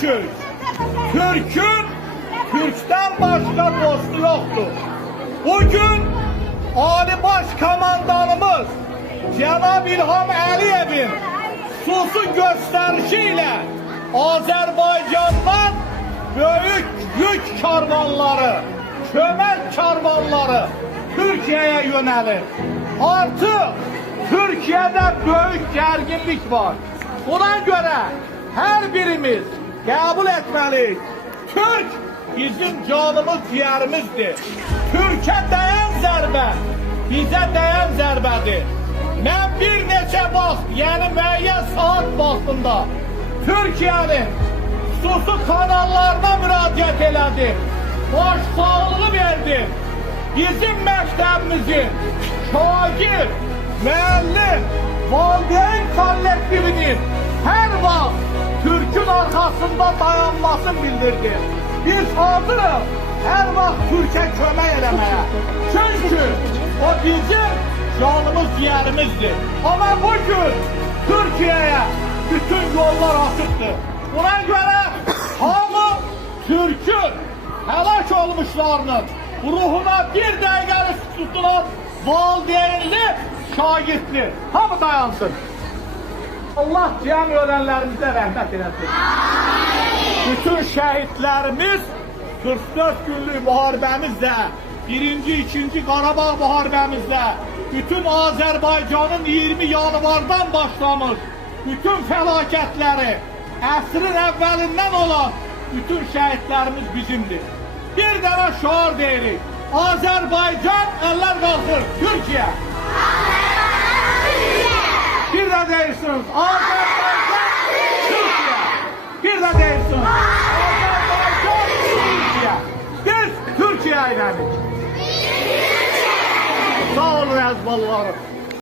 Türk. Türk'ün Türk'ten başka dostu yoktur. Bugün Ali Başkomandanımız Cenab İlham Əliyevin susu gösterişiyle Azerbaycan'dan büyük yük karvanları, kömek karvanları Türkiye'ye yönelir. Artık Türkiye'de büyük gerginlik var. Buna göre her birimiz kabul etmeliyiz. Türk bizim canımız ciğerimizdir. Türk'e değen zərbə bize değen zərbədir. Mən bir neçə vaxt, yəni müəyyən saat vaxtında Türkiyənin xüsusi kanallarına müraciət elədim. Baş sağlığı verdim. Bizim məktəbimizin şagird, müəllim, valideyn kollektivinin hər vaxt arkasında dayanmasını bildirdi. Biz hazırız her vaxt Türk'e kömək eləməyə. Çünkü o bizim canımız ciğerimizdir. Ama bugün Türkiye'ye bütün yollar açıktır. Buna göre hamı Türk'ün helak olmuşlarının ruhuna bir dəqiqəli tutulan valideynli, şagirdli. Hamı dayansın. Allah cəm ölenlerimizə rəhmət eləsin. Bütün şəhidlərimiz 44 günlük müharibəmizlə, birinci, ikinci Qarabağ müharibəmizlə, bütün Azərbaycanın 20 yanvardan başlamış bütün fəlakətləri, əsrin əvvəlindən olan bütün şəhidlərimiz bizimdir. Bir dənə şuar deyirik. Azərbaycan əllər qalxır. Türkiyə. Bir de değilsiniz. Azerbaycan, Türkiye. Bir de değilsiniz. Azerbaycan, Türkiye. Biz Türkiye ilerik. Sağ olun Hezbollah'ım.